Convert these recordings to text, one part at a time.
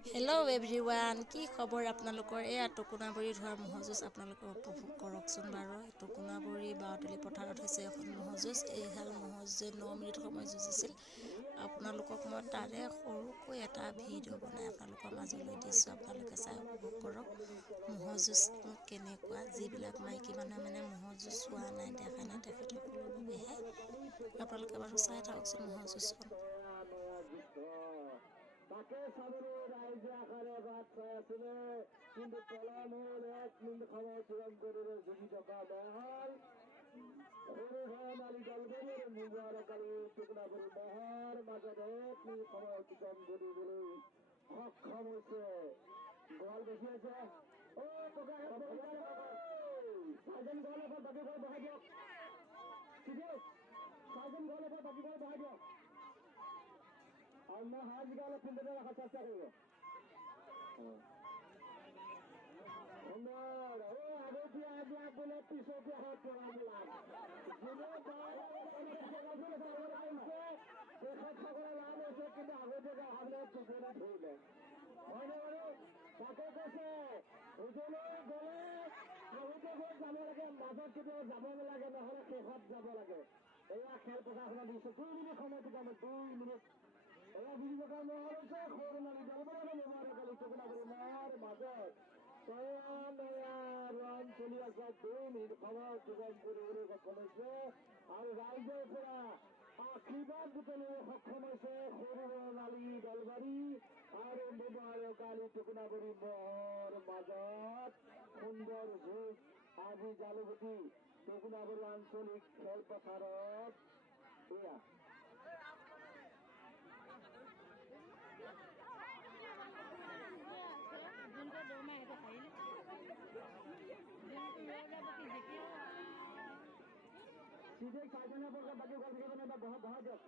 Hello' everyone, কি খবৰ আপোনালোকৰ? এয়া টকুনাবৰী ধোৱাৰ ম'হৰ যুঁজ আপোনালোকে উপভোগ কৰকচোন বাৰু। টকুনাবৰী বাওতলী পথাৰত হৈছে এখন ম'হৰ যুঁজ। এইহাল ম'হৰ যুঁজে 9 মিনিট সময় যুঁজিছিল। আপোনালোকক মই তাৰে সৰুকৈ এটা ভিডিঅ' বনাই আপোনালোকৰ মাজলৈ দিছোঁ, আপোনালোকে চাই উপভোগ কৰক। ম'হৰ যুঁজনো কেনেকুৱা, যিবিলাক মাইকী মানুহে মানে ম'হৰ যুঁজ চোৱা নাই, দেখা নাই, তেখেতসকলৰ বাবেহে। আপোনালোকে বাৰু চাই থাককচোন ম'হৰ যুঁজখন। তাকে চাবলৈ ৰাইজে আশাৰে বাট চাই আছিলে, কিন্তু পলম হ'ল। 1 মিনিট সময় পূৰণ কৰিবলৈ যুঁজি থকা মহল সৰু ধেমালি দলবোৰ নিজৰ কালি টুকুনাবৰী মহৰ মাজত 1 মিনিট সময় অতিক্ৰম কৰিবলৈ সক্ষম হৈছে। গল বেছি হৈছে। চাৰিজন গল এবাৰ বাকী গল বহাই দিয়ক। চাৰিজন গল এবাৰ বাকী গল বহাই দিয়ক। অন্য হাত জিকালে ফিল্ডতে ৰখাৰ চেষ্টা কৰিব। আগতীয়া দিয়া বোলে পিছতীয়া হাত পৰা বোলা তেখেতসকলে লাভ হৈছে, কিন্তু আগতীয়াকৈ অহাবিলাক পুখুৰীত ধৰিলে হয়নে বাৰু? তাকে কৈছে উজলৈ গলে আগতীয়াকৈ যাব লাগে, মাজত কেতিয়াও যাব নালাগে, নহলে শেষত যাব লাগে। এয়া খেল প্ৰশাসনে দিছে 2 মিনিট সময় টিকামত 2 মিনিট। এয়া বুজি থকা মহল হৈছে সৰু নালী দলবোৰে ব্যৱহাৰ কালি টুকুনাবৰী মহৰ মাজত ৰন চলি আছে। 2 মিনিট সময় অতিক্ৰম কৰিবলৈ সক্ষম হৈছে আৰু ৰাইজৰ পৰা আশীৰ্বাদ বুটলিবলৈ সক্ষম হৈছে সৰু নালী দলবাৰী আৰু ব্যৱহাৰ কালি টুকুনাবৰী মহৰ মাজত সুন্দৰ যুঁজ আজি জালুগুটি টুকুনাবৰী আঞ্চলিক খেলপথাৰত। এয়া যোনটো দৌৰ মাৰে সেইটো হাৰিলে, যোনটো বাকী জিকিও চিধে চাৰিজনৰ পৰা বাকী গল থাকিব নাই, বহাই দিয়ক।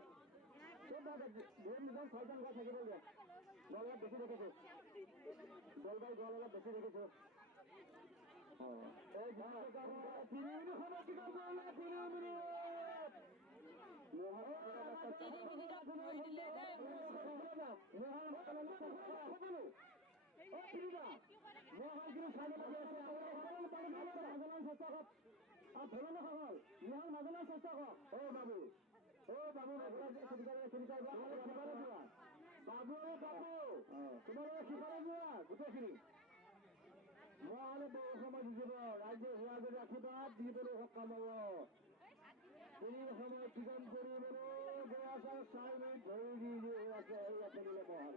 চব দুজন 6জন গল থাকিব দিয়ক। গল অলপ বেছি দেখিছো, গল বাই গল অলপ বেছি দেখিছো। মাজলৈ চেষ্টা কৰক। বাবু বাবু তোমালোকে সিপাৰে যোৱা গোটেইখিনি। মহালে বহু সময় যুঁজিব, ৰাইজে হোৱা যদি আশীৰ্বাদ দিবলৈ সক্ষম হ'ব। 3 সময় অতিক্ৰম কৰিবলৈ গৈ আছে, 4 মিনিট ধৰি দি আছে মহাল।